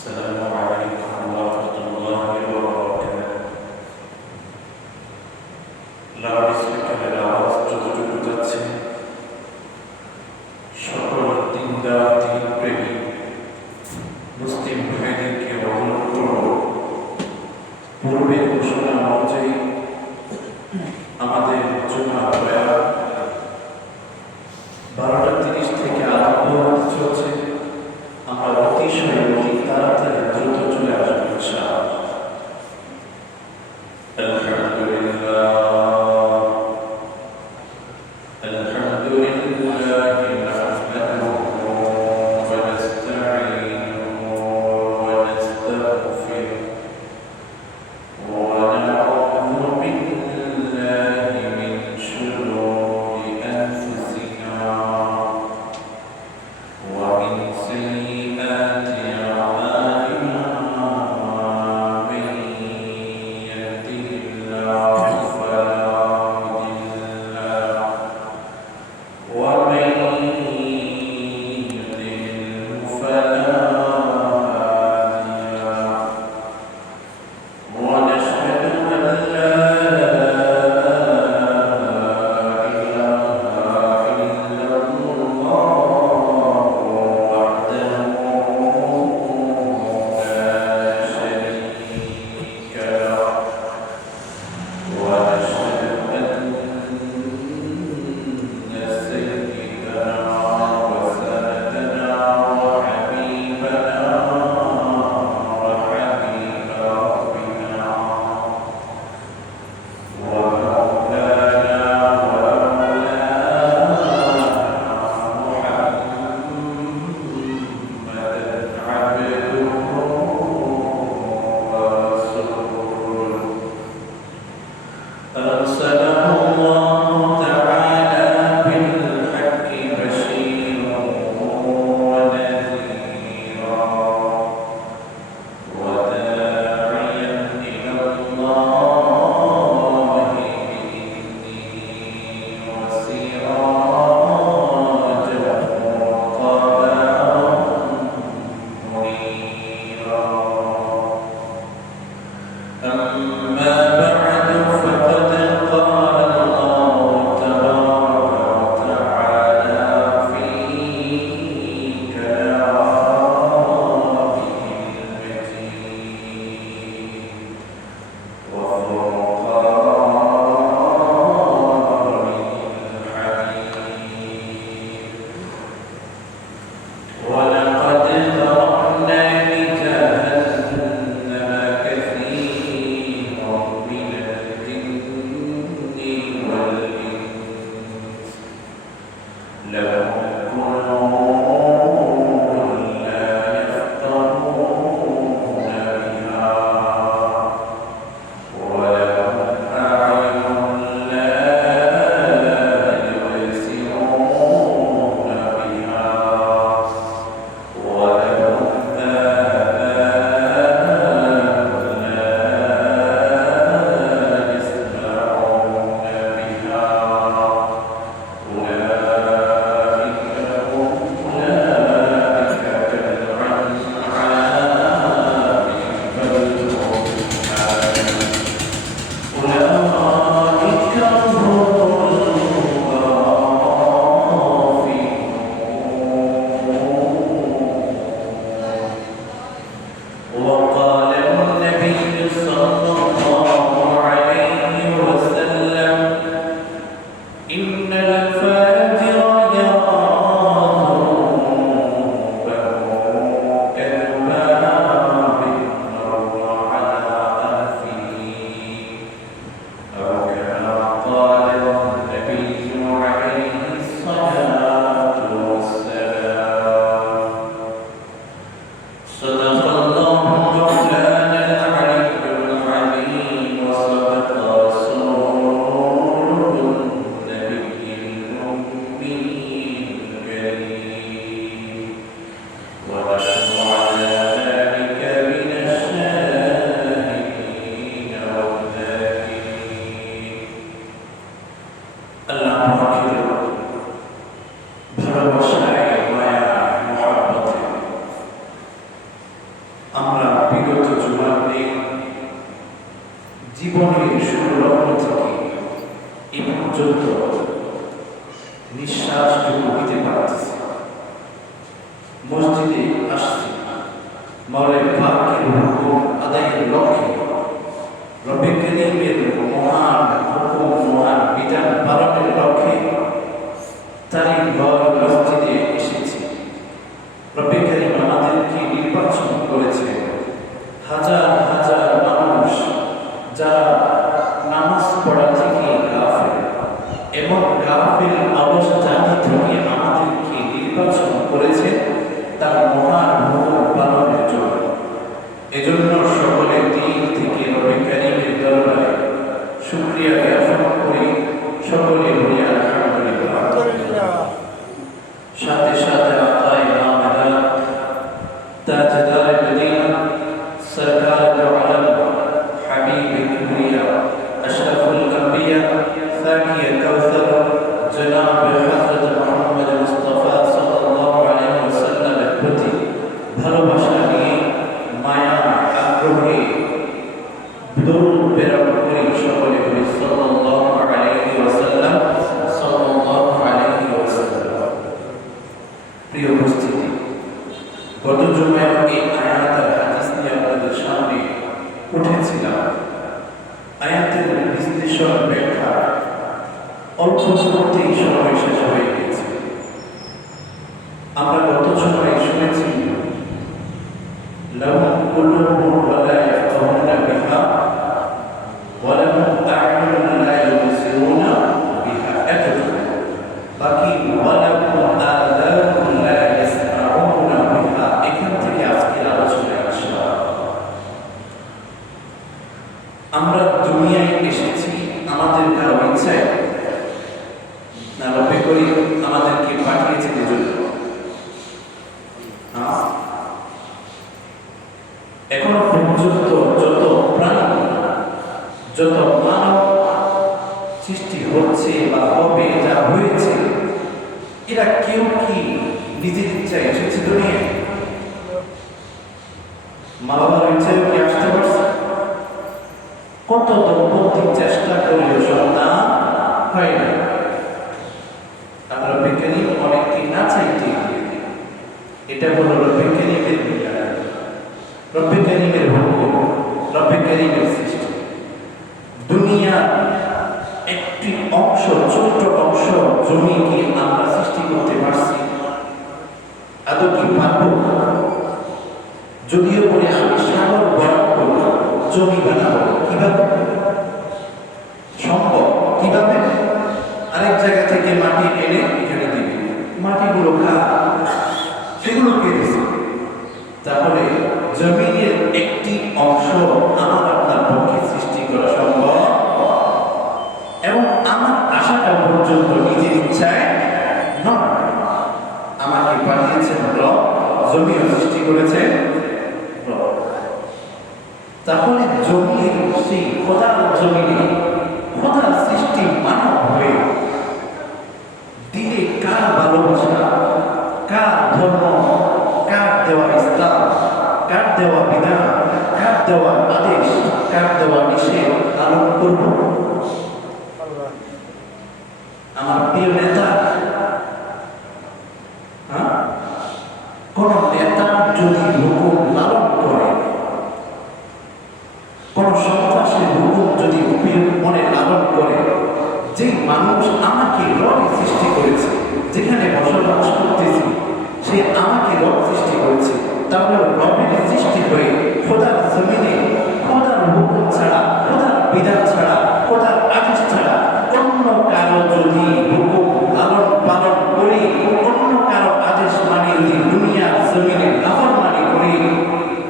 السلام عليكم ورحمة الله وبركاته. লাউডস্পিকারের আওয়াজ যতটুকু যাচ্ছে সকল দিনদার প্রেমী মুসলিম ভাইদেরকে অনুরোধ করব, পূর্বে ঘোষণা অনুযায়ী আমাদের জুমা প্রায় 12:30 থেকে আরম্ভ হতে চলছে। আমরা অতিশয় তাড়াতাড়ি দ্রুত চলে আসবো ইনশাআল্লাহ। আলহামদুলিল্লাহ গভীর শুরু লগ্ন থেকে এই পর্যন্ত নিঃশ্বাসটুকু নিতে পারতেছি। মসজিদে আসছি মৌলাই পাকের হুকুম আদায়ের লক্ষ্যে, রব্বে কারীমের মহান হুকুম মহান বিধান পালনের লক্ষ্যে তারই ঘর মসজিদে এসেছি। রব্বে কারীম আমাদেরকে নির্বাচন করেছেন হাজার হাজার মানুষ যারা নামাজ পড়া থেকে গাফিল, এবং গাফিল অবস্থা থেকে আমাদেরকে নির্বাচন করেছেন তার মহান হুকুম পালনের জন্য। এজন্য সকলের দিক থেকে রব্বে কারীমের দরবারে শুকরিয়া জ্ঞাপন করি, সকলে বলি আলহামদুলিল্লাহ। সাথে সাথে আল্লাহ নামেদার তাজদার মদিনা সরকার দো আলম হাবিব কিবরিয়া আশরাফুল আম্বিয়া সাকিয়ে কাউসার জনাব হযরত মুহাম্মদ মুস্তাফা সাল্লাল্লাহু আলাইহি ওয়াসাল্লামের প্রতি ভালোবাসা নিয়ে মায়া আগ্রহে দরুদ প্রেরণ করি, সকলে বলি সাল্লাল্লাহু আলাইহি ওয়াসাল্লাম সাল্লাল্লাহু আলাইহি ওয়াসাল্লাম। প্রিয় উপস্থিতি, গত জুমায় এই আয়াত আর হাদিস নিয়ে আপনাদের সামনে উঠেছিলাম। আয়াতের বিশ্লেষণ ব্যাখ্যা অল্প মুহূর্তেই সময় শেষ হয়ে গেছে। আমরা গত জুমায় শুনেছি লাহুম কুলুবুন ওয়া লা ইয়াফকাহুনা বিহা ওয়া লাহুম আ'য়ুনুন লা ইউবসিরুনা বিহা, এতটুকু। বাকি ওয়া লাহুম আযানুন লা ইয়াসমাউনা বিহা, এখান থেকে আজকের আলোচনা ইনশাআল্লাহ। আমরা দুনিয়ায় এসেছি আমাদের কারো ইচ্ছায় না, রব্বে কারীম আমাদেরকে পাঠিয়েছেন এজন্য। এখনো পর্যন্ত যত প্রাণী, যত মানব সৃষ্টি হচ্ছে বা হবে, যা হয়েছে, এরা কেউ কি নিজের ইচ্ছায় এসেছে দুনিয়ায়? মা বাবার ইচ্ছায় কি আসতে পারছে? কত দম্পতি চেষ্টা করলেও সন্তান হয় না। আমরা বিজ্ঞানী অনেককে না চাইতে, এটা হলো রব্বে কারীমের বিধান, রব্বে কারীমের হুকুম, রব্বে কারীমের সৃষ্টি। দুনিয়ার একটি অংশ, ছোট্ট অংশ জমি কি আমরা সৃষ্টি করতে পারছি? আদৌ কি পারবো? যদিও বলে আমি সাগর বরাদ করব, জমি বানাবো, কিভাবে সম্ভব? কিভাবে? আরেক জায়গা থেকে মাটি এনে এখানে দিবে, মাটিগুলো সেগুলো কে দিছে? তাহলে জমিনের একটি অংশ আমার আপনার পক্ষে সৃষ্টি করা সম্ভব, এবং আমার আশাটা পর্যন্ত নিজের ইচ্ছায় নয়। আমাকে পাঠিয়েছেন রব, জমিও সৃষ্টি করেছে রব। তাহলে জমির সেই খোদার জমিনে খোদার সৃষ্টি মানব হয়ে দিলে কার ভালোবাসা, কার ধর্ম, কার দেওয়া ইসলাম, কার দেওয়া বিধান, কার দেওয়া আদেশ, কার দেওয়া নিষেধ পালন করব? আমার প্রিয় নেতা, কোন নেতা যদি হুকুম লালন করে, কোন সন্ত্রাসের হুকুম যদি মনে লালন করে, যে মানুষ আমাকে রবে সৃষ্টি করেছে, যেখানে বসবাস করতেছি সে আমাকে রব সৃষ্টি করেছে, তাহলে রবের সৃষ্টি হয়ে খোদার জমিনে খোদার হুকুম ছাড়া, খোদার বিধান ছাড়া, খোদার আদেশ ছাড়া অন্য কারো যদি হুকুম লালন পালন করি, অন্য কারো আদেশ মানি, যদি দুনিয়ার জমিনে নাফরমানি করি,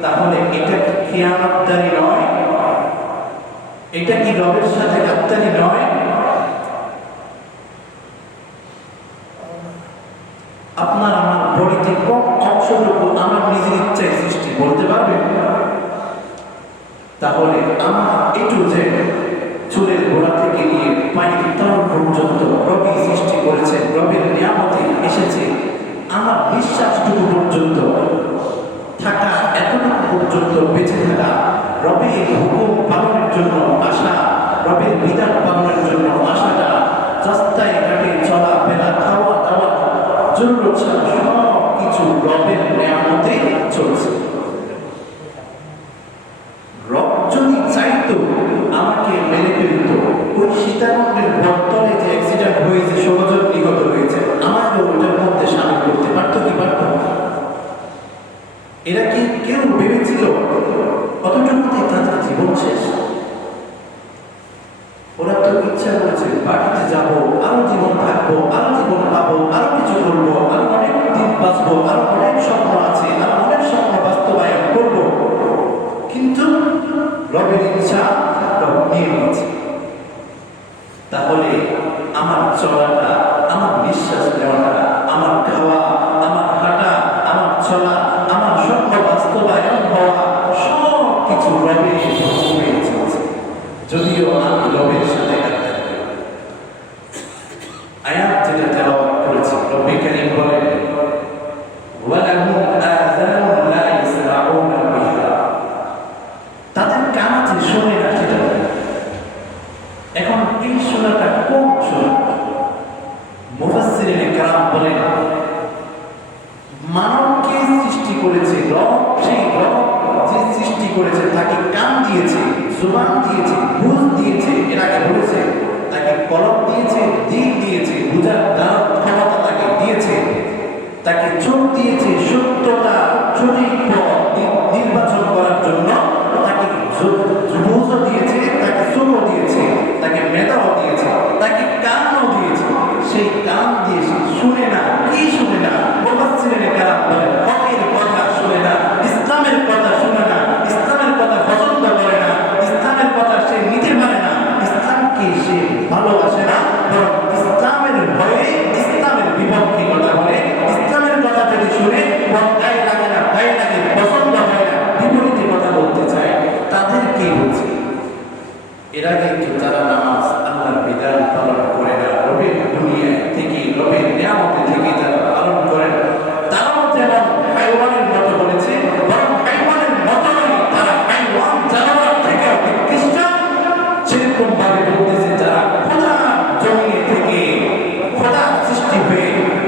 তাহলে এটা কি খিয়ানতদারি নয়? এটা কি রবের সাথে গাদ্দারি নয়? আপনার আমার বডিতে কম অংশটুকু আমার নিজের ইচ্ছায় সৃষ্টি, বলতে পারবেন? তাহলে আমার একটু যে চুলের গোড়া থেকে নিয়ে পায়ের তল পর্যন্ত রবি সৃষ্টি করেছে, রবের নিয়ামতে এসেছে। আমার বিশ্বাসটুকু পর্যন্ত থাকা, এতটুকু পর্যন্ত বেঁচে থাকা, রবের হুকুম পালনের জন্য আসা, রবের বিধান পালনের জন্য আসাটা, রাস্তায় ঘাটে চলাফেরা, খাওয়া দাওয়া, জরুরত ছাড়া সব কিছু রবের নিয়ামতে চলছে। রব যদি চাইতো আমাকে মেরে ফেলতো, ওই সীতাকুণ্ডের বর্তমানে যে অ্যাক্সিডেন্ট হয়েছে, 16 জন নিহত হয়েছে, আমাকে ওটার মধ্যে সামিল করতে পারতো কি পারতো? এরা কি কেউ ভেবেছিল কতটুকুতেই তাদের জীবন শেষ? ওরা তো ইচ্ছা করেছে বাড়িতে যাব, আরো জীবন থাকবো, আরো জীবন পাবো, আরো কিছু করবো, আরো অনেক দিন বাঁচবো, আরো অনেক স্বপ্ন আছে, আরো অনেক স্বপ্ন বাস্তবায়ন করবো। কিন্তু রবের ইচ্ছা রব নিয়ে নিয়েছে। তাহলে আমার চলাটা, আমার নিঃশ্বাস নেওয়াটা, আমার খাওয়া, আমার হাঁটা, আমার চলা, আমার স্বপ্ন বাস্তবায়ন হওয়া, সব কিছু রবের হুকুমে চলছে। যদিও আমি রবের সাথে আয়াত যেটা তেলাওয়াত করেছি, রব্বুল কারীম বলেন ওয়ালাহুম আযানুন লা ইয়াসমাউনা বিহা, তাদের কান আছে শোনে না সেটা। এখন এই শোনাটা কোন শোনা? মুফাসসিরিনে কেরাম বলেন মানবকে সৃষ্টি করেছে রব, সেই রব যে সৃষ্টি করেছে তাকে কান দিয়েছে, জুবান দিয়েছে, বুঝ দিয়েছে, এর আগে বলেছে তাকে কলম দিয়েছে, দিল দিয়েছে, বুঝার দাঁত ক্ষমতা তাকে দিয়েছে, তাকে চোখ দিয়েছে সত্যতা সঠিক পথ নির্বাচন করার জন্য, তাকে বুঝ দিয়েছে, তাকে চোখও দিয়েছে, তাকে মেধাও দিয়েছে, তাকে কানও দিয়েছে। সেই কান দিয়ে সে শুনে না, কি শুনে না? মুফাসসিরিনে কেরাম বলেন হকের কথা শুনে না, ইসলামের কথা শুনে না, ইসলামের কথা পছন্দ করে না, ইসলামের কথা সে নিতে পারে না, ইসলামকে সে ভালোবাসে না, বরং ইসলামের ভয়ে ইসলামের বিপক্ষে কথা বলে। ইসলামের কথা যদি শুনে গায়ে লাগে না, গায়ে লাগে, পছন্দ হয় না, বিপরীতে কথা বলতে চায়, তাদেরকে বলছে। এরা কিন্তু যারা নামাজ আল্লাহর বিধান পালন করে না, রবের দুনিয়া থেকে, রবের নিয়ামতে থেকে যারা পালন করেন, তারাও যেমন হাইওয়ানের মতো বলেছে, বরং হাইওয়ানের মতো নয়, তারা হাইওয়ান জানোয়ার থেকে নিকৃষ্ট। সেরকম ভাবে বলতেছে যারা খোদা জমিনে থেকে, খোদা সৃষ্টি হয়ে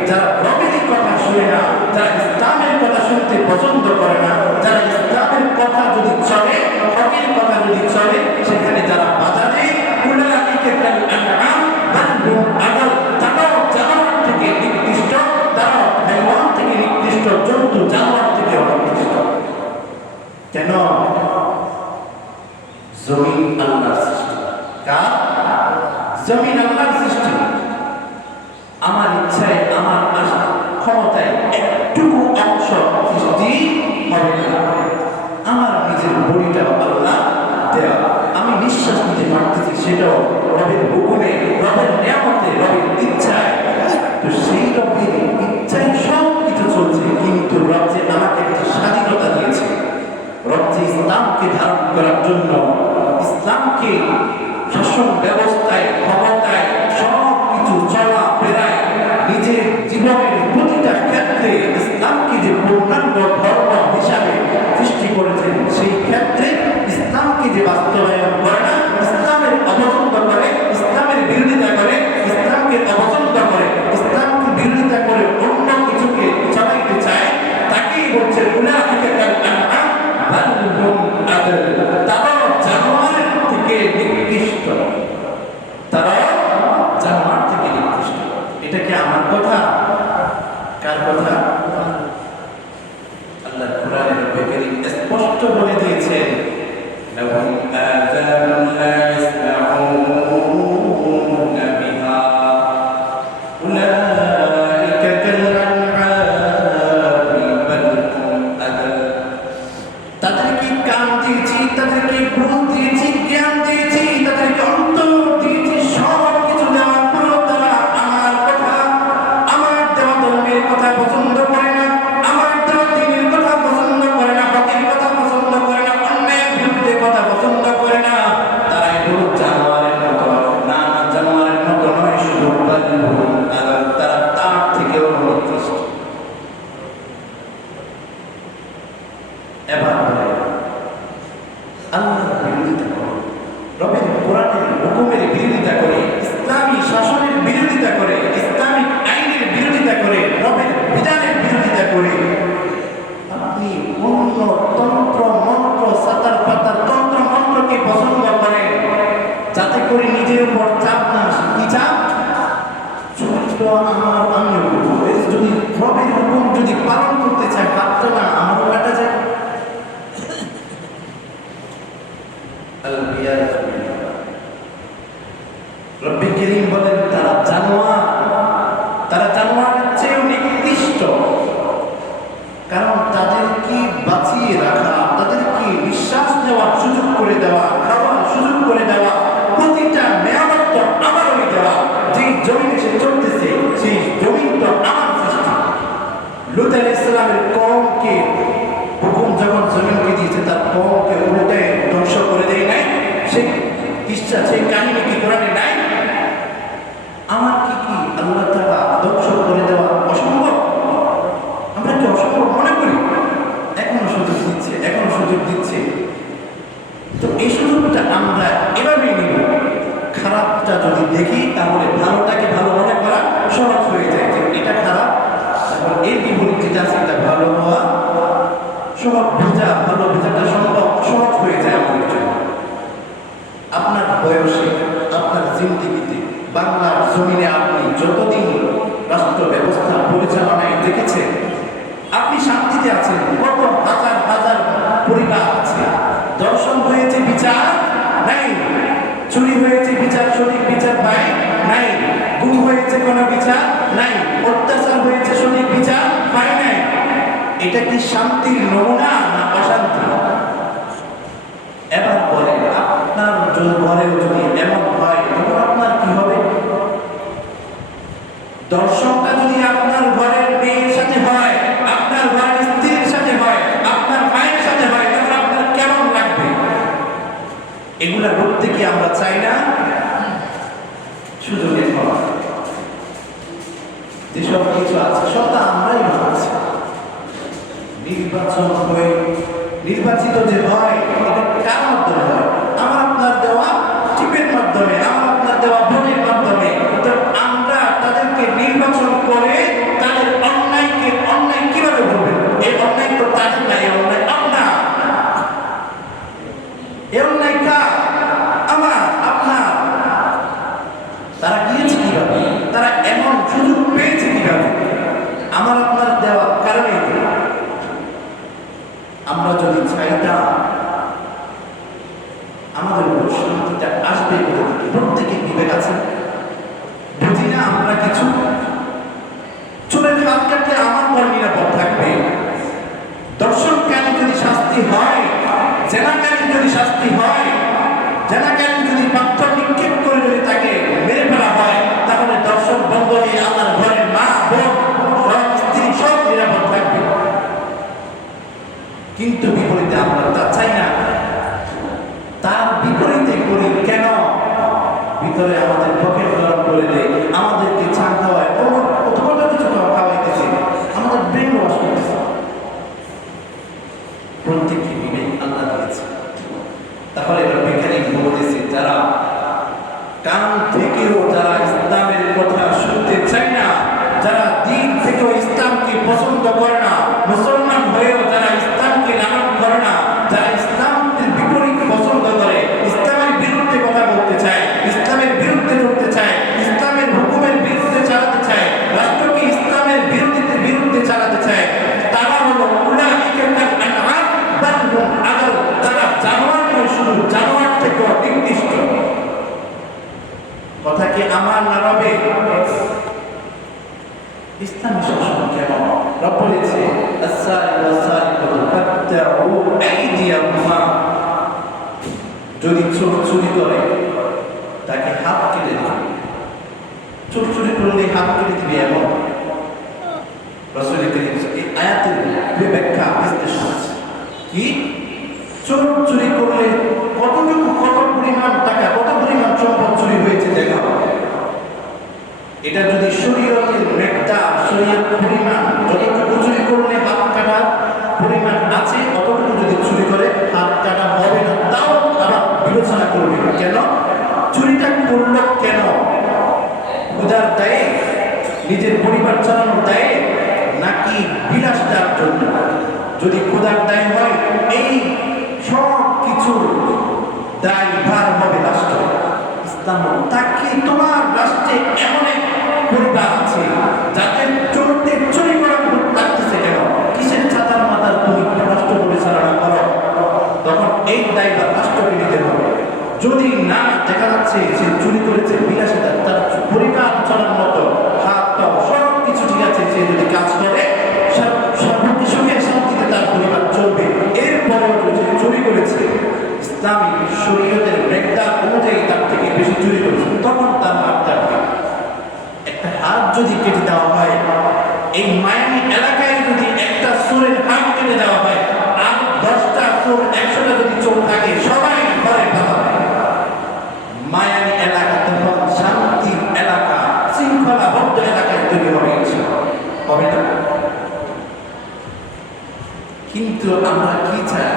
যারা রবের কথা শুনে না, যারা ইসলামের কথা শুনতে পছন্দ করে না, যারা ইসলামের কথা যদি চলে, হকের কথা যদি চলে, সেখানে যারা বাধা দেয়, উলাইকা কাল আনআম বাল হুম আদাল, তারাও জানোয়ার থেকে নিকৃষ্ট, তারাও হাইওয়ান থেকে নিকৃষ্ট, জন্তু জানোয়ার থেকে নিকৃষ্ট। কেন? জমিন আল্লাহর সৃষ্টি। কার? জমিন আল্লাহর সৃষ্টি। আমার ইচ্ছায়, আমার আশা ক্ষমতায় একটুকু অংশ সৃষ্টি হবে না। আমার নিজের বডিটাও আল্লাহ দেওয়া, আমি নিঃশ্বাস নিতে পারতেছি সেটাও রবের হুকুমে, রবের নিয়ামতে, রবের ইচ্ছায়। তো সেই রবের ইচ্ছায় সব কিছু চলছে। কিন্তু রব যে আমাকে একটা স্বাধীনতা দিয়েছে, রব যে ইসলামকে ধারণ করার জন্য, ইসলামকে শাসন ব্যবস্থায়, ক্ষমতায়, সব কিছু চলা ফেরায়, নিজের জীবনের প্রতিটা ক্ষেত্রে ইসলামকে যে পূর্ণাঙ্গ ধর্ম হিসাবে সৃষ্টি করেছেন, সেই ক্ষেত্রে ইসলামকে যে বাস্তবায়ন করে না, ইসলামের অপছন্দ করে, ইসলামের বিরোধিতা করে, ইসলামকে অপছন্দ করে, ইসলামকে বিরোধিতা করে অন্য কিছুকে চালাইতে চায়, তাকেই বলছে উলাইকা কাল আনআম বাল হুম আদাল, তারাও জানোয়ারের থেকে নিকৃষ্ট, তারাও জানোয়ার থেকে নিকৃষ্ট। এটা কি আমার কথা? কার কথা? আল্লাহ কোরআনে রব্বুল কারীম স্পষ্ট বলে দিয়েছেন লাহুম আযানুন লা ইয়াসমাউনা বিহা উলাইকা কাল আনআমি বাল হুম আদাল, তাদেরকে কান দিয়েছি, তাদেরকে বুঝ দিয়েছি, জ্ঞান দিয়েছি, তাদেরকে অন্তর দিয়েছি, সব কিছু দেওয়ার পরও তারা আমার কথা, আমার দেওয়া ধর্মের কথা পছন্দ করে না, আমার দেওয়া দ্বীনের কথা পছন্দ করে না, হকের কথা পছন্দ করে না, অন্যায়ের বিরুদ্ধে কথা পছন্দ করে না। তারা এগুলো জানোয়ারের মতো না, জানোয়ারের মতো নয়, শুধু বাল হুম আদাল, তারা তার থেকেও নিকৃষ্ট। এবার আল্লাহর বিরোধিতা করো, রবের কোরআনের কিসা সেই কাহিনী কি কোরআনে নাই? আমার কি আল্লাহ তাআলা ধ্বংস করে দেওয়া অসম্ভব? আমরা কি অসম্ভব মনে করি? এখনো সুযোগ দিচ্ছে, এখনো সুযোগ দিচ্ছে। তো এই সুযোগটা আমরা এভাবেই নিব। খারাপটা যদি দেখি তাহলে ভালোটাকে ভালো মনে করা সহজ হয়ে যায়, যে এটা খারাপ, তারপর এর বিপরীত যেটা আছে এটা ভালো হওয়া সহজ, ভালো বোঝাটা সম্ভব, সহজ হয়ে যায় আমাদের জন্য। আপনার বয়সে, আপনার জিন্দেগিতে, বাংলার জমিনে আপনি যতদিন রাষ্ট্র ব্যবস্থা পরিচালনায় দেখেছেন, আপনি শান্তিতে আছেন। কত হাজার হাজার পরিবার আছে, দর্শন হয়েছে বিচার নাই, চুরি হয়েছে বিচার, সঠিক বিচার পায় নাই, গুম হয়েছে কোনো বিচার নাই, অত্যাচার হয়েছে সঠিক বিচার পায় নাই। এটা কি শান্তির নমুনা না অশান্তি? এবার বলেন, আপনার ঘরেও যদি এমন হয় তখন আপনার কি হবে? দর্শনটা যদি আপনার ঘরের মেয়ের সাথে হয়, আপনার ঘরের স্ত্রীর সাথে হয়, আপনার মায়ের সাথে হয়, তখন আপনার কেমন লাগবে? এগুলা করতে কি আমরা চাই না? সুযোগের ফল যেসব কিছু আছে সবটা আমরাই বানাচ্ছি। নির্বাচন হয়ে নির্বাচিত যে হয় এটা কার মাধ্যমে হয়? আমার আপনার দেওয়া টিপের মাধ্যমে, আমার আপনার দেওয়া ভোটের মাধ্যমে। তো আমরা তাদেরকে নির্বাচন করে তাদের অন্যায়কে অন্যায় কিভাবে বলবেন? এই অন্যায় তো তাদের না, এই অন্যায় আপনার। এই অন্যায় কার? আমার, আপনার। তারা গিয়েছে কিভাবে? তারা এমন সুযোগ পেয়েছে কিভাবে? আমার আপনার দেওয়ার কারণে। আমরা যদি চাইতাম আমাদের শান্তিটা আসবে কোথা থেকে? প্রত্যেকের বিবেক আছে, বুঝি না আমরা কিছু? চোরের হাত কাটলে আমার ঘর নিরাপদ থাকবে। দর্শনকারী যদি শাস্তি হয়, জেনাকারী যদি শাস্তি হয়, জেনাকারী যদি পাথর নিক্ষেপ করে যদি তাকে মেরে ফেলা হয়, তাহলে দর্শন বন্ধ হয়ে আমার ঘরের মা, বোন, স্ত্রী সব নিরাপদ থাকবে। কিন্তু বিপরীতে আমরা তা চাই না। তার বিপরীতে করি কেন? ভিতরে আমাদের পকেট গরম করে দেয়, আমাদেরকে চা খাওয়ায়, অথবা কিছু খাওয়াইতেছে, আমাদের ব্রেন ওয়াশ করতেছে। প্রত্যেকটি বিবেক আল্লাহ দিয়েছে। তাহলে বিজ্ঞানী বলতেছে, যারা কান থেকেও যারা ইসলামের কথা শুনতে চায় না, যারা দিন থেকেও ইসলামকে পছন্দ করে না, মুসলমান হয়েও যারা ইসলামকে লালন করে না, যারা ইসলামের বিপরীত পছন্দ করে, ইসলামের বিরুদ্ধে কথা বলতে চায়, ইসলামের বিরুদ্ধে করতে চায়, ইসলামের হুকুমের বিরুদ্ধে চালাতে চায়, রাষ্ট্রকে ইসলামের বিরুদ্ধে চালাতে চায়, তারা হলো উলাইকা কাল আনআম বাল হুম আদাল। তারা জানোয়ার নয়, শুধু জানোয়ার থেকেও নিকৃষ্ট। কথা কি আমার না রবে? ইসলামী শাসন কেমন? রব বলেছে, যদি চোর চুরি করে তাকে হাত কেটে দেবে। চোর চুরি করলে হাত কেটে দিবে এমন রাসূল এই আয়াতের ব্যাখ্যা বিশ্লেষণ আছে। কি চোর চুরি করলে কতটুকু, কত পরিমাণ টাকা, কত পরিমাণ সম্পদ চুরি হয়েছে দেখা হবে। এটা যদি শরীয়তের মেকদার, শরীয়ত পরিমাণ, যতটুকু চুরি করলে হাত কাটা পরিমাণ আছে, অতটুকু যদি চুরি করে হাত কাটা হবে না, তাও আবার বিবেচনা করবে। কেন চুরিটা করল? কেন? ক্ষুধার দায়ে, নিজের পরিবার চালানোর দায়ে, নাকি বিলাসটার জন্য? যদি ক্ষুধার দায় হয়, এই সব কিছুর দায় ভার হবে রাষ্ট্র। ইসলাম তাকে তোমার রাষ্ট্রে এমন এক পরিবার আছে যাদের চলতে চুরি করা লাগতেছে, কেন? কিসের চাতার মাতার তুমি রাষ্ট্র পরিচালনা করো? তখন এই দায়িত্ব রাষ্ট্রকে নিতে হবে। যদি না দেখা যাচ্ছে সে চুরি করেছে, বিলাসিতা, তার পরিবার চলার মতো হাত পাও সব কিছু ঠিক আছে, সে যদি কাজ করে সুখে শান্তিতে তার পরিবার চলবে, এরপরেও যদি চুরি করেছে, ইসলামী শরীয়তের মেকদার অনুযায়ী তার থেকে বেশি চুরি করেছে, তখন তার হাত কাটবে। একটা হাত যদি কেটে দেওয়া হয়, এই মায়ামি এলাকায় যদি একটা চোরের হাত কেটে দেওয়া হয়, আর 10টা চোর, 100টা যদি চোর থাকে, সবাই ঘরে পালাবে। কিন্তু আমরা কি চাই?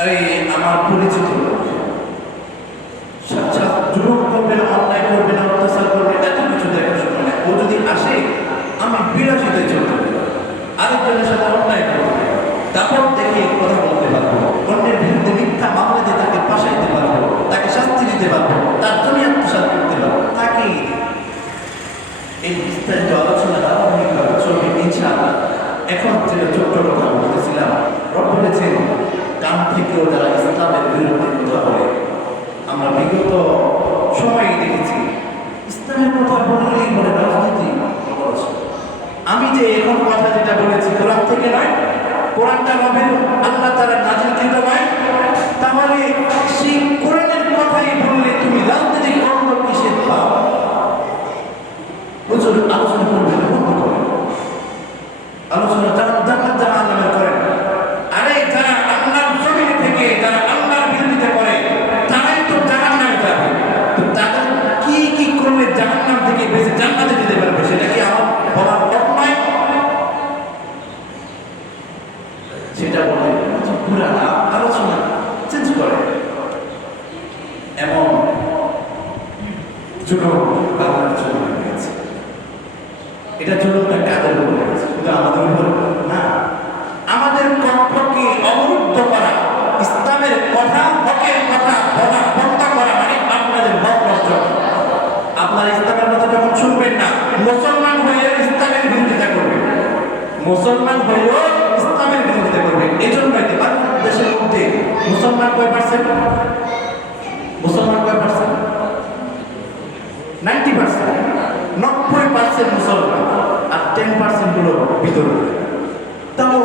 আরে আমার পরিচিত লোক জুলুম করবে না, অন্যায় করবে না, অত্যাচার করবে, এত কিছু দেখার সময় নেই। ও যদি আসে আমি বিলাসিতে চলতে পারবো, আরেকজনের সাথে অন্যায় করবো, তারপর দেখে কথা বলতে পারবো, অন্যের বিরুদ্ধে মিথ্যা মামলা দিয়ে তাকে ফাঁসাইতে পারবো, তাকে শাস্তি দিতে পারবো, তার জন্য আত্মসাৎ করতে পারবো, তাকেই এই বিস্তারিত আলোচনা ধারাবাহিকভাবে চলবে ইনশাআল্লাহ। এখন যেটা ছোট্ট কথা বলতেছিলাম, রব বলেছেন কান থেকেও যারা ইসলামের বিরুদ্ধে কথা বলে, আমরা বিগত সময়ে দেখেছি ইসলামের কথা বললেই বলে রাজনীতি। আমি যে এখন কথা যেটা বলেছি কোরআন থেকে নয়, কোরআনটা রবের আল্লাহ তাআলা নাযিলকৃত নয়, তাহলে সেই কোরআনের কথাই বললে তুমি রাজনীতি করো কিসের লাভ? হুজুর আলোচনা করবেন, বন্ধ করেন আলোচনা, জান্নাত জাহান্নামের করেন। আরে যারা আল্লাহর জমিন থেকে যারা আল্লাহর বিরোধিতা করে তারাই তো জাহান্নামে যাবে। তো তাদের কি কি করলে জাহান্নাম থেকে বেঁচে জান্নাতে যেতে পারবে, সেটা কি আমার বলার দরকার নয়? সেটা বলে পুরা আলোচনা চেঞ্জ করে এমন জুলুম বাংলার জন্য হয়েছে। এটা জুলুমটা কাদের উপর হয়েছে? শুধু আমাদের উপর না, আমাদের কণ্ঠকে অবরুদ্ধ করা, ইসলামের কথা, হকের কথা বলা বন্ধ করা, মানে আপনাদের হক নষ্ট। আপনার ইসলামের কথা যখন শুনবেন না, মুসলমান হয়ে ইসলামের বিরোধিতা করবেন, মুসলমান হয়েও ইসলামের বিরোধিতা করবেন। এই জন্য বাংলাদেশের মধ্যে মুসলমান কয় পার্সেন্ট? মুসলমান কয় পার্সেন্ট? 90%, 90% মুসলমান, আর 10% হলো বিতর্ক। তাও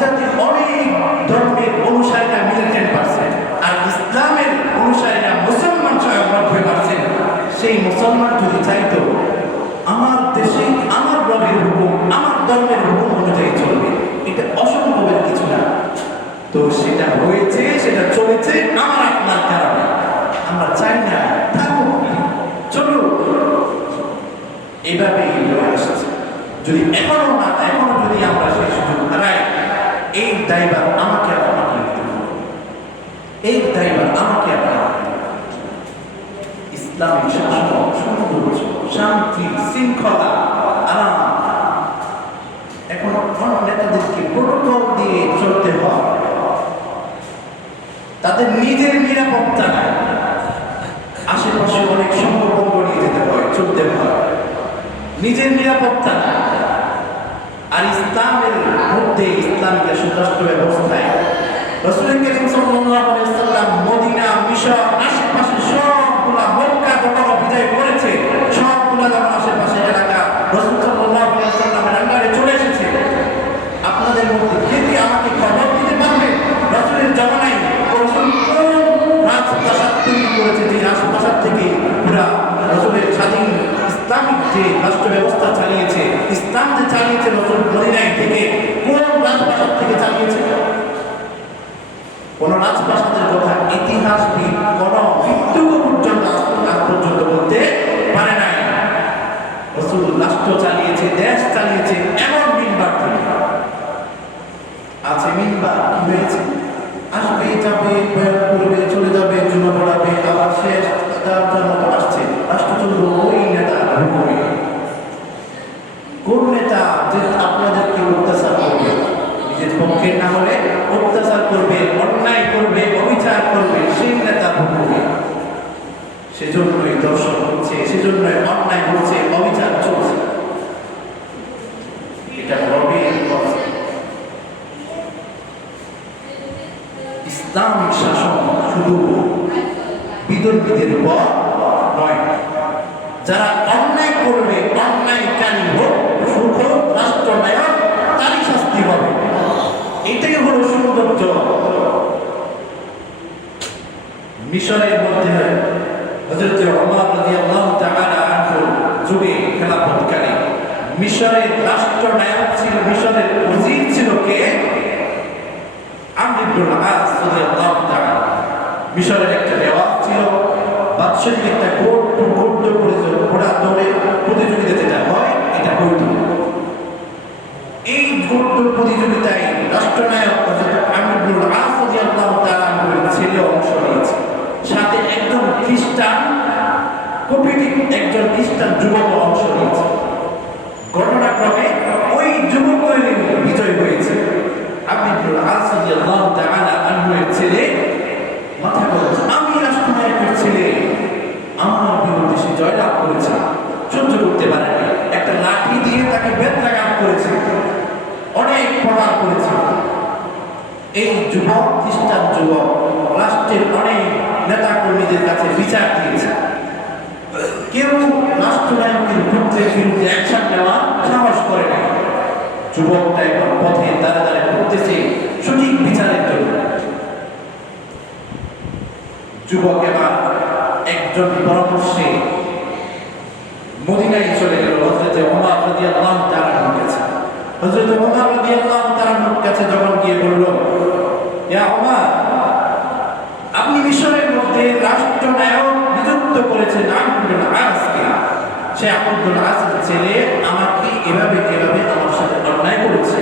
জাতি অনেক ধর্মের অনুসারীরা মিলে 10%, আর ইসলামের অনুসারীরা মুসলমান 90%। সেই মুসলমান যদি চাইতো আমার দেশে আমার রবের হুকুম, আমার ধর্মের হুকুম অনুযায়ী চলবে, এটা অসম্ভবের কিছু না। তো সেটা হয়েছে, সেটা চলেছে আমার আপনার কারণে। আমরা চাই না থাকুক, চলুক, এভাবেই হয়ে আসছে। যদি এখনো যদি আমরা সেই সুযোগ হারাই, এই দায়ভার আমাকে আপনাকে নিতে হবে, এই দায়ভার আমাকে আপনাকে। ইসলামিক শাসন, সৌন্দর্য, শান্তি, শৃঙ্খলা, আরাম, এখন অন্য নেতাদেরকে প্রোটোকল দিয়ে চলতে হয়। তাদের নিজের নিরাপত্তা নাই, আশেপাশে অনেক সংগঠন নিয়ে যেতে হয়, চলতে হয়, নিজের নিরাপত্তা নাই। আর ইসলামের মধ্যে ইসলামিক রাষ্ট্র ব্যবস্থায় রাসূল কারীম সাল্লাল্লাহু আলাইহি ওয়াসাল্লাম মদিনা, মিশর, আশেপাশে সবগুলা, মক্কা যখন বিজয় করেছে, সবগুলা যখন আশেপাশে এলাকা রাসূল সাল্লাল্লাহু আলাইহি ওয়াসাল্লামের আন্ডারে চলে এসেছে। আপনাদের মধ্যে কে কে আমাকে খবর দিতে পারবে রাসূলের জামানায় রাসূল কোন রাজপ্রাসাদ তৈরি করেছে, যে রাজপ্রাসাদ থেকে পুরা রাসূলের স্বাধীন ইসলামিক যে রাষ্ট্র ব্যবস্থা চালিয়েছে, ইসলাম যে চালিয়েছে রাসূল মদিনায় থেকে, কোন রাজপ্রাসাদ থেকে চালিয়েছে? কোন রাজপ্রাসাদের কথা ইতিহাসবিদ কোন মৃত্যুক পর্যন্ত আজ পর্যন্ত বলতে পারে নাই। রাসূল রাষ্ট্র চালিয়েছে, দেশ চালিয়েছে এমন মিম্বার থেকে আছে। মিম্বার কি হয়েছে? আসবে, যাবে, বয়ান করবে, চলে যাবে, জুমা পড়াবে, আবার শেষ, তার জন্য আসছে। রাষ্ট্র চলবে ওই নেতার হুকুমে। কোন নেতা যে আপনাদেরকে অত্যাচার করবে, নিজের পক্ষের না হলে অত্যাচার করবে, অন্যায় করবে, অবিচার করবে, সেই নেতার হুকুমে। সেজন্যই দর্শন হচ্ছে, সেজন্যই অন্যায় হচ্ছে, অবিচার চলছে। এটা রবের কথা। ইসলামিক শাসন শুধু বিতর্কিতের উপর নয়, যারা অন্যায় করবে, অন্যায়কারী হোক, সুখ হোক, রাষ্ট্রনায়ক, তারই শাস্তি হবে। এটাই হলো সৌন্দর্য। মিশরের মধ্যে হযরত ওমর রাদিয়াল্লাহু তাআলা আনহু যুগে খেলাফতকারী মিশরের রাষ্ট্রনায়ক ছিল, মিশরের ওজির ছিল কে? আমর ইবনুল আস রাদিয়াল্লাহু তাআলা। মিশরের একটা রেওয়াজ ছিল, বাদশাহী একটা কোর্ট ঘোড়া দৌড়ে প্রতিযোগিতা যেটা হয়, এটা হইত। এই ঘোড় প্রতিযোগিতায় রাষ্ট্রনায়ক আমর ইবনুল আস রাদিয়াল্লাহু তাআলা আনহুর ছেলে অংশ নিয়েছে, সাথে একজন খ্রিস্টান কূটনীতিক একজন খ্রিস্টান যুবক অংশ নিয়েছে। ঘটনাক্রমে ওই যুবকের বিজয় হয়েছে। আমর ইবনুল আস রাদিয়াল্লাহু তাআলা আনহুর ছেলে মাথা বলছে, আমি রাষ্ট্রনায়কের ছেলে, আমার বিরুদ্ধে সে জয়লাভ করেছে, সহ্য করতে পারেনি। একটা লাঠি দিয়ে তাকে বেত্রাঘাত করেছে, অনেক প্রহার করেছে। এই যুবক খ্রিস্টান যুবক রাষ্ট্রের অনেক নেতা কর্মীদের কাছে বিচার দিয়েছে, কেউ রাষ্ট্রনায়কের বিরুদ্ধে অ্যাকশন নেওয়া সাহস করে না। যুবকটা এখন পথে দাঁড়ে দাঁড়ে করতেছে সঠিক বিচারের জন্য। যুবক এবার একজন পরামর্শে মদিনায় চলে গেল হযরত ওমর রাদিয়াল্লাহু তাআলার কাছে। হযরত ওমর রাদিয়াল্লাহু তাআলার কাছে যখন গিয়ে বলল, ইয়া ওমর, আপনি মিশরের মধ্যে রাষ্ট্রনায়ক নিযুক্ত করেছেন আমর ইবনুল আসকে, সে আমর ইবনুল আসের ছেলে আমাকে এভাবে আমার সাথে অন্যায় করেছে।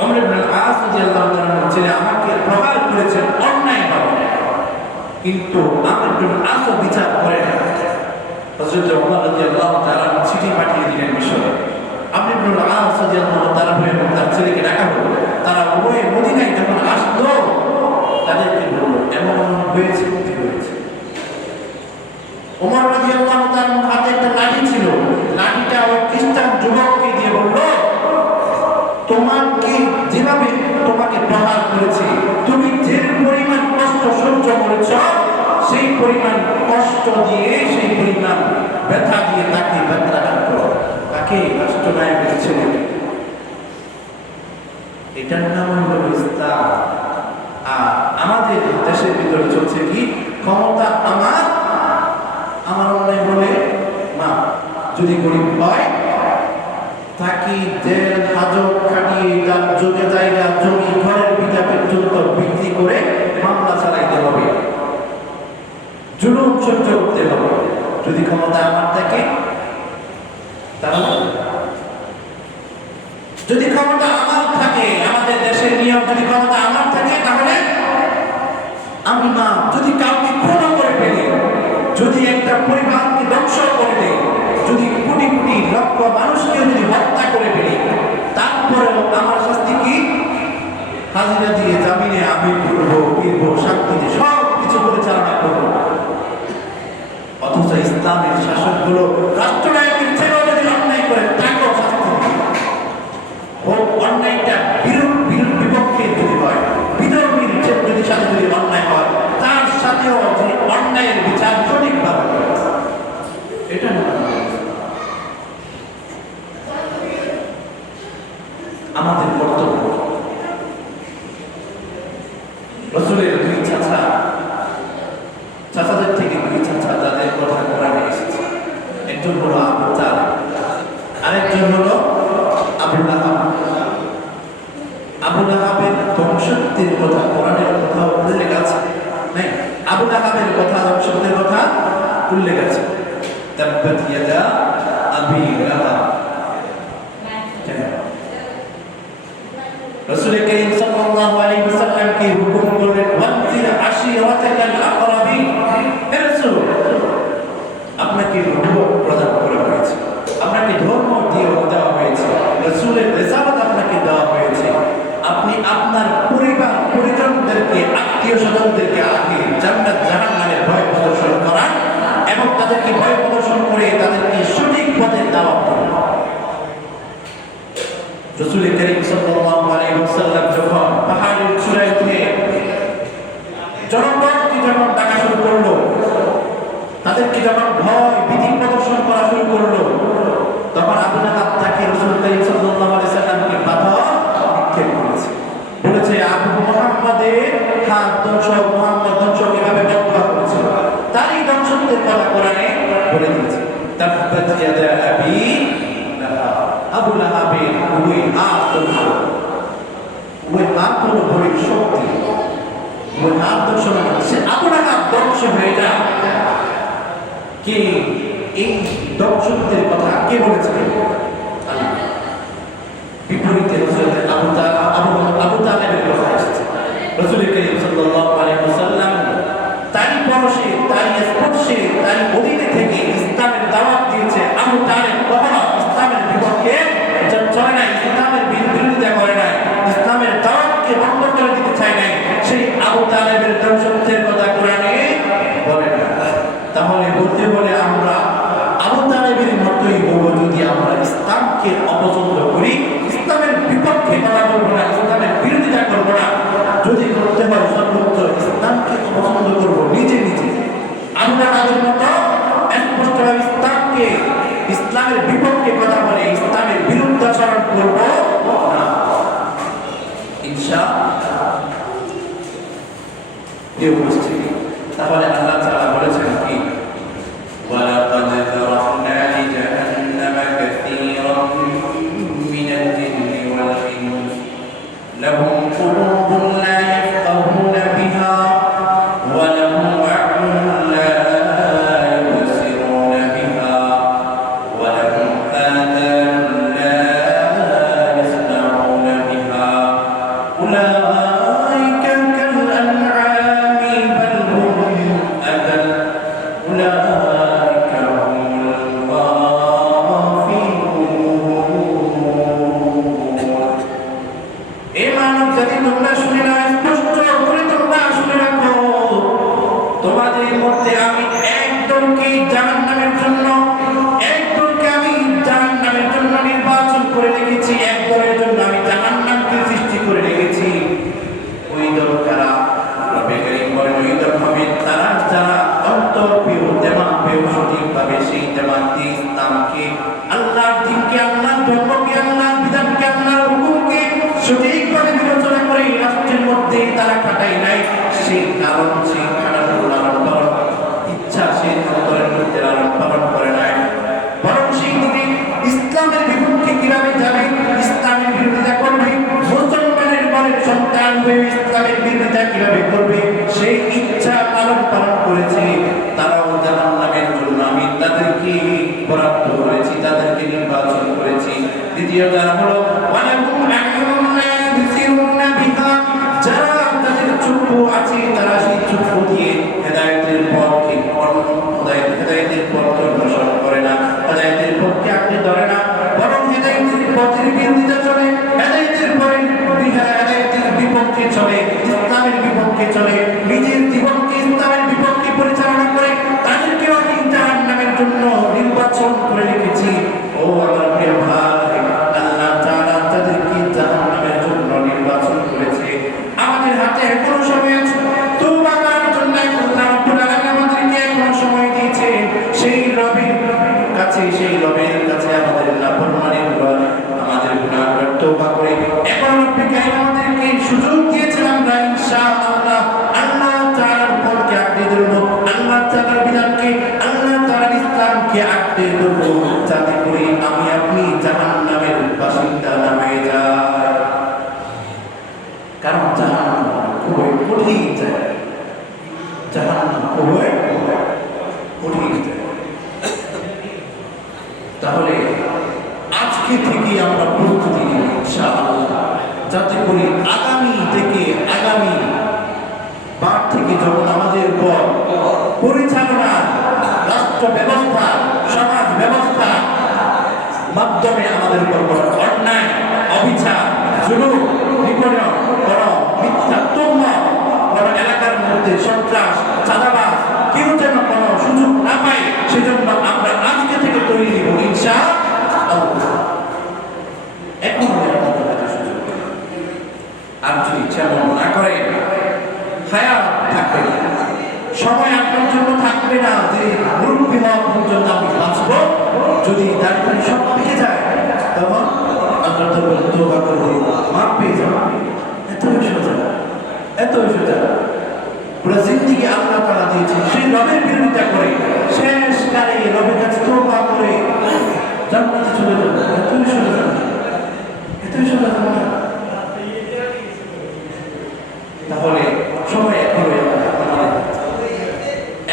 আমর ইবনুল আস রাদিয়াল্লাহু তাআলার ছেলে আমাকে প্রহার করেছেন অন্যায়ভাবে, কিন্তু আমর ইবনুল আস বিচার করে না। হযরত ওমর রাদিয়াল্লাহু তাআলা চিঠি পাঠিয়ে দিলেন মিশরে। আমর ইবনুল আস রাদিয়াল্লাহু তাআলা এবং তার ছেলেকে ডাকা হলো। তারা উভয়ে মদিনায় যখন আসলো, তাদেরকে বলল এমন হয়েছে, কি হয়েছে। ওমর রাদিয়াল্লাহু তাআলার হাতে একটা লাঠি ছিল, লাঠিটা ওই খ্রিস্টান যুবককে দিয়ে বলল, তোমাকে প্রহার করেছে, তুমি যে পরিমাণ কষ্ট সহ্য করেছ, সেই পরিমাণ কষ্ট দিয়ে, সেই পরিমাণ ব্যথা দিয়ে তাকে বেত্রাঘাত করো। তাকে রাষ্ট্রনায়কের ছেলে, এটার নাম হলো ইসলাম। আর আমাদের দেশের ভিতরে চলছে কি, ক্ষমতা আমার অন্যায় বলে না, যদি গরিব হয় তাকে জেল হাজত কাটিয়ে তার যোগ্য জায়গা জমি ঘরের পিতা পর্যন্ত বিক্রি করে মামলা চালাইতে হবে, জুলুম সহ্য করতে হবে। যদি ক্ষমতা আমার থাকে তাহলে, যদি ক্ষমতা আমার থাকে, আমাদের দেশের নিয়ম, যদি ক্ষমতা আমার থাকে তাহলে আমি না, যদি কাউকে খুন করে ফেলি, যদি একটা পরিবারকে ধ্বংস করে দেয়, যদি কোটি কোটি লক্ষ মানুষকে যদি হত্যা করে ফেলি, তারপরেও আমার শাস্তি কি? হাজিরা দিয়ে জামিনে আমি ফিরবো, শান্তিতে সব কিছু পরিচালনা করবো। অথচ ইসলামের শাসক হলো রাষ্ট্রনায়কের ছেলেও যদি অন্যায় করে তাকেও শাস্তি দিবে। অন্যায়টা বিপক্ষে যদি হয়, বিধর্মীর যদি সাথে যদি অন্যায় হয়, তার সাথেও যে অন্যায়ের বিচার সঠিকভাবে হয়, এটা না। আমাদের কর্তব্য। রাসূলের দুই চাচাদের থেকে দুই চাচা তাদের কথা কোরআনে এসেছে। একজন হলো আবু তালেব, আরেকজন হলো আবু লাহাব। আবু লাহাবের বংশোত্তরের কথা কোরআনের কথা উল্লেখ আছে, নাই? আবু লাহাবের কথা, বংশোত্তরের কথা উল্লেখ আছে। তাব্বাত ইয়াদা আবি লাহাব। রাসূল কারীম সাল্লাল্লাহু আলাইহি ওয়াসাল্লামকে হুকুম করলেন, ওয়ানজির আশিরাতাকাল আকরাবিন। হে রাসূল, আপনাকে নবুয়ত প্রদান করা হয়েছে, আপনাকে ধর্ম দেওয়া হয়েছে, রাসূলের রিসালাত আপনাকে দেওয়া হয়েছে। আপনি আপনার পরিবার পরিজনদেরকে, আত্মীয় স্বজনদেরকে আগে জান্নাত জাহান্নামের ভয় প্রদর্শন করা এবং তাদেরকে ভয় প্রদর্শন করে তাদেরকে সঠিক পথে দাওয়াত দেওয়া। রাসূল কারীম সাল্লাল্লাহু আলাইহি ওয়াসাল্লাম যখন পাহাড়ের চূড়ায় উঠে জনগণকে যখন ডাকা শুরু করলো, তাদেরকে যখন ভয় ভীতি প্রদর্শন করা শুরু করলো, তখন আবু লাহাব তাকে রাসূল কারীম সাল্লাল্লাহু আলাইহি ওয়াসাল্লামকে পাথর নিক্ষেপ করেছে, বলেছে আবু মুহাম্মাদের হাত ধ্বংস, মুহাম্মদ ধ্বংস কিভাবে বদলা করেছে, তারই ধ্বংসের কথা কোরআনে বলে দিয়েছে। তাব্বাত ইয়াদা আবি লাহাব। আবু লাহাবের ওই হাত ধ্বংস, ওই হাত হলো বড়ই শক্তি, ওই হাত ধ্বংস না, সে আবু লাহাব ধ্বংস হয়ে যায়। কে এই ধ্বংসের কথা কে বলেছে? বিপরীতে হযরত আবু তালেব ইনশাআল্লাহ। প্রিয় উপস্থিতি, তাহলে আল্লাহ তাআলা বলেছেন কি, ওয়ালাকাদ যারানা লিজাহান্নামা কাসীরাম মিনাল জিন্নি ওয়াল ইনস লাহুম কুলুবুন লা ইয়াফকাহুনা বিহা ওয়া লাহুম আ'য়ুনুন লা ইউবসিরুনা বিহা ওয়া লাহুম آذانٌ لا يسمعون بها أولئك كالأنعام بل هم أضل أولئك هم الغافلون। এ মানব জাতি, তোমরা শুনে নাও, স্পষ্ট করে তোমরা শুনে রাখো, তোমাদের মধ্যে আমি একদলকে জাহান্নামের জন্য নির্বাচন করে রেখেছি, একদলের জন্য আমি জাহান্নামকে সৃষ্টি করে রেখেছি। ওই দল কারা? রব্বে কারীম বলেন, ওই দল হবে তারা যারা অন্তর পেয়েও দিমাগ পেয়েও সঠিকভাবে সেই দিমাগ দিয়ে ইসলামকে, আল্লাহর দ্বীনকে, আল্লাহর ধর্মকে, আল্লাহর বিধানকে, আল্লাহর হুকুমকে সঠিকভাবে বিবেচনা করে রাষ্ট্রের মধ্যে তারা কাটাই নাই। সেই কারণ, সেই খাটানোর লালন পালন ইচ্ছা সে অন্তরের মধ্যে লালন পালন করে নাই, বরং সেই দিকে ইসলামের বিপক্ষে কিভাবে যাবে, ইসলামের বিরোধিতা করবে, মুসলমানের ঘরের সন্তান হয়ে ইসলামের বিরোধিতা কিভাবে করবে, সেই ইচ্ছা লালন পালন করেছে। তারাও জাহান্নামের জন্য আমি তাদেরকে বরাদ্দ করেছি, তাদেরকে নির্বাচন করেছি। দ্বিতীয় যারা হলো ওয়ালাহুম আ'য়ুনুন লা ইউবসিরুনা বিহা, যারা তাদের চক্ষু আছে, তারা সেই চক্ষু দিয়ে হেদায়েতের পথকে হেদায়েতের পথকে অনুসরণ করে না, হেদায়েতের পথকে আপনি ধরে না, বরং হেদায়েতের পথের বিরোধিতা চলে, হেদায়েতের বিপক্ষে চলে, ইসলামের বিপক্ষে চলে, নিজের জীবনকে ইসলামের বিপক্ষে পরিচালনা করে, তাদেরকেও আমি জাহান্নামের জন্য নির্বাচন করে রেখেছি। ও আমার প্রিয় ভাই, আল্লাহ তাআলা তাদেরকে জাহান্নামের জন্য নির্বাচন করেছে। আমাদের হাতে এখনো সময় আছে তওবা করার জন্য। আল্লাহ রাব্বুল আলামিন আমাদেরকে এখনো সময় দিয়েছে সেই রবের কাছে আমাদের নাফরমানির আমাদের গুনাহগুলো তওবা করে এখন রব্বুল কারীম আমাদেরকে সুযোগ দিয়েছেন, আমরা ইনশাআল্লাহ আল্লাহ তাআলার পথকে আঁকড়ে ধরব, আল্লাহ তাআলার বিধানকে, আল্লাহ তাআলার ইসলামকে আঁকড়ে ধরব, যাতে করে আমি আপনি জাহান্নামের বাসিন্দা না হয়ে যাই। কারণ জাহান্নাম খুবই কঠিন জায়গা, জাহান্নাম খুবই কঠিন জায়গা। তাহলে আজকে থেকে আমরা প্রস্তুতি নিই ইনশাআল্লাহ, যাতে করে আগামী বার থেকে যখন আমাদের উপর পরিচালনা, রাষ্ট্র ব্যবস্থা, সমাজ ব্যবস্থা মাধ্যমে আমাদের উপর কোনো অন্যায়, অবিচার, জুলুম, নিপীড়ন, কোনো মিথ্যা তুহমত, কোনো এলাকার মধ্যে সন্ত্রাস, চাঁদাবাজ কেউ যেন কোনো সুযোগ না পায়, সেজন্য আমরা আজকে থেকে তৈরি হব ইনশাআল্লাহ। এখন সুযোগ, আর যদি যেমন না করে হায়াত থাকবে না, সময় আপনার জন্য থাকবে না যে মুরব্বী হওয়া পর্যন্ত আমি বাঁচব। যদি তার সব পেয়ে যায় তখন আল্লাহ তওবা করব, মাফ পেয়ে যাব। এতই সোজা পুরো জিন্দেগি আল্লাহ তাআলা দিয়েছে, সেই রবের বিরোধিতা করে শেষকালে রবের কাছে তওবা করে জান্নাতে চলে যাবে। এতই সোজা না? তাহলে সময়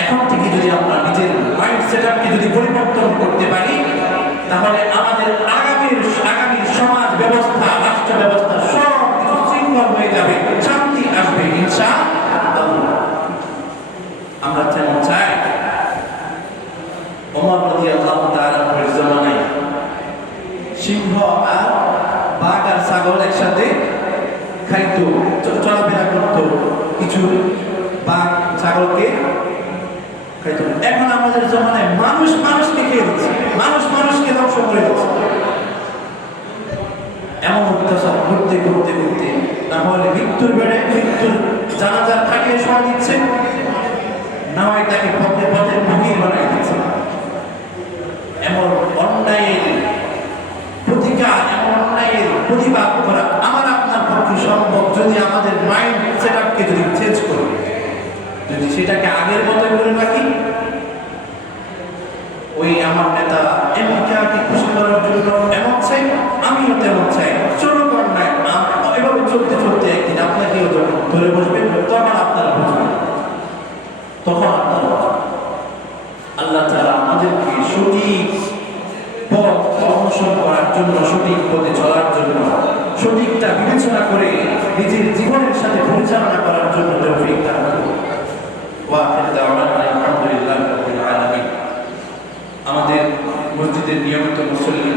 এখন থেকে যদি আমরা নিজের মাইন্ড সেটআপকে যদি পরিবর্তন করতে পারি, তাহলে আমাদের আগামী সমাজ ব্যবস্থা, রাষ্ট্র ব্যবস্থা সব কিছু শৃঙ্খল হয়ে যাবে, শান্তি আসবে ইনশাআল্লাহ। আমরা যেমন চাই ওমর রাদিয়াল্লাহু তাআলা এর জামানায় সিংহ আর বাঘ আর ছাগল একসাথে খাইতো, চলাফেরা করতো, কিছু বাঘ ছাগলকে খাইতো। এখন আমাদের জমানায় মানুষ মানুষকে খেয়ে দিচ্ছে, মানুষ মানুষকে ধ্বংস করে দিচ্ছে। এমন অত্যাচার করতে না হলে মৃত্যুর জানাজার থাকে সময় দিচ্ছে, না হয় তাকে পথের ভোগী বানাই দিচ্ছে। এমন অন্যায়ের প্রতিকার, এমন অন্যায়ের প্রতিবাদ করা আমার আপনার পক্ষে সম্ভব যদি আমাদের মাইন্ড সেটআপকে যদি চেঞ্জ করি, যদি সেটাকে আগের মতো করে রাখি, ওই আমার নেতা এমনকে খুশি করার জন্য এমন চাই, আমিও তেমন চাই, চলো কর না, এভাবে চলতে চলতে একদিন আপনাকেও যখন ধরে বসবেন তখন আপনারা বুঝবেন, তখন আপনারা বুঝবেন। আল্লাহ তাআলা আমাদেরকে সঠিক পথ অনুসরণ করার জন্য, সঠিক পথে চলার জন্য, সঠিকটা বিবেচনা করে নিজের জীবনের সাথে পরিচালনা করার জন্য তৌফিক দান করুন। ওয়া আখিরু দাওয়ানা আলহামদুলিল্লাহি রাব্বিল আলামিন। আমাদের মসজিদের নিয়মিত মুসল্লি